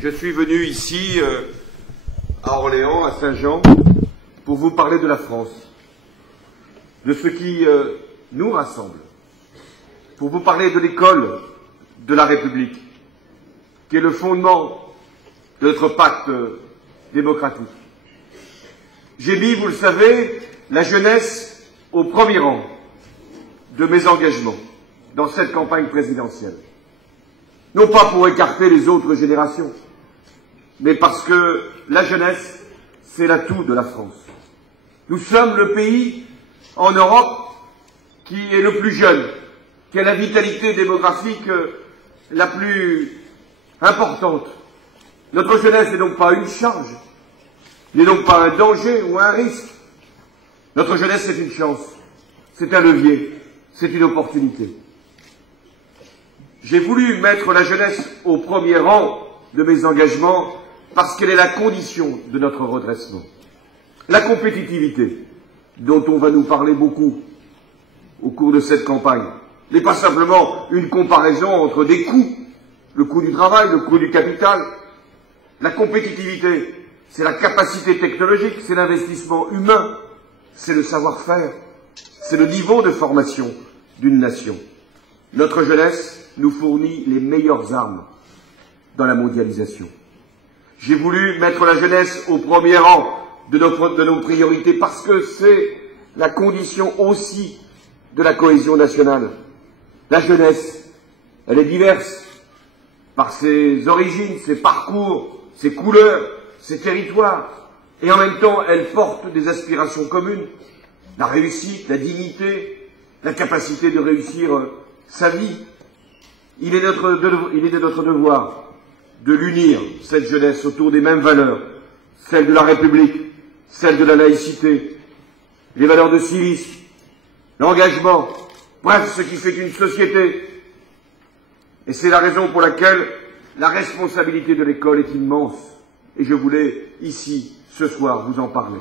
Je suis venu ici, à Orléans, à Saint-Jean, pour vous parler de la France, de ce qui nous rassemble, pour vous parler de l'école de la République, qui est le fondement de notre pacte démocratique. J'ai mis, vous le savez, la jeunesse au premier rang de mes engagements dans cette campagne présidentielle. Non pas pour écarter les autres générations, mais parce que la jeunesse, c'est l'atout de la France. Nous sommes le pays en Europe qui est le plus jeune, qui a la vitalité démographique la plus importante. Notre jeunesse n'est donc pas une charge, n'est donc pas un danger ou un risque. Notre jeunesse, c'est une chance, c'est un levier, c'est une opportunité. J'ai voulu mettre la jeunesse au premier rang de mes engagements parce qu'elle est la condition de notre redressement. La compétitivité, dont on va nous parler beaucoup au cours de cette campagne, n'est pas simplement une comparaison entre des coûts, le coût du travail, le coût du capital. La compétitivité, c'est la capacité technologique, c'est l'investissement humain, c'est le savoir-faire, c'est le niveau de formation d'une nation. Notre jeunesse nous fournit les meilleures armes dans la mondialisation. J'ai voulu mettre la jeunesse au premier rang de nos priorités parce que c'est la condition aussi de la cohésion nationale. La jeunesse, elle est diverse par ses origines, ses parcours, ses couleurs, ses territoires, et en même temps elle porte des aspirations communes, la réussite, la dignité, la capacité de réussir sa vie. Il est de notre devoir de l'unir, cette jeunesse, autour des mêmes valeurs, celles de la République, celles de la laïcité, les valeurs de civisme, l'engagement, bref, ce qui fait une société. Et c'est la raison pour laquelle la responsabilité de l'école est immense. Et je voulais, ici, ce soir, vous en parler.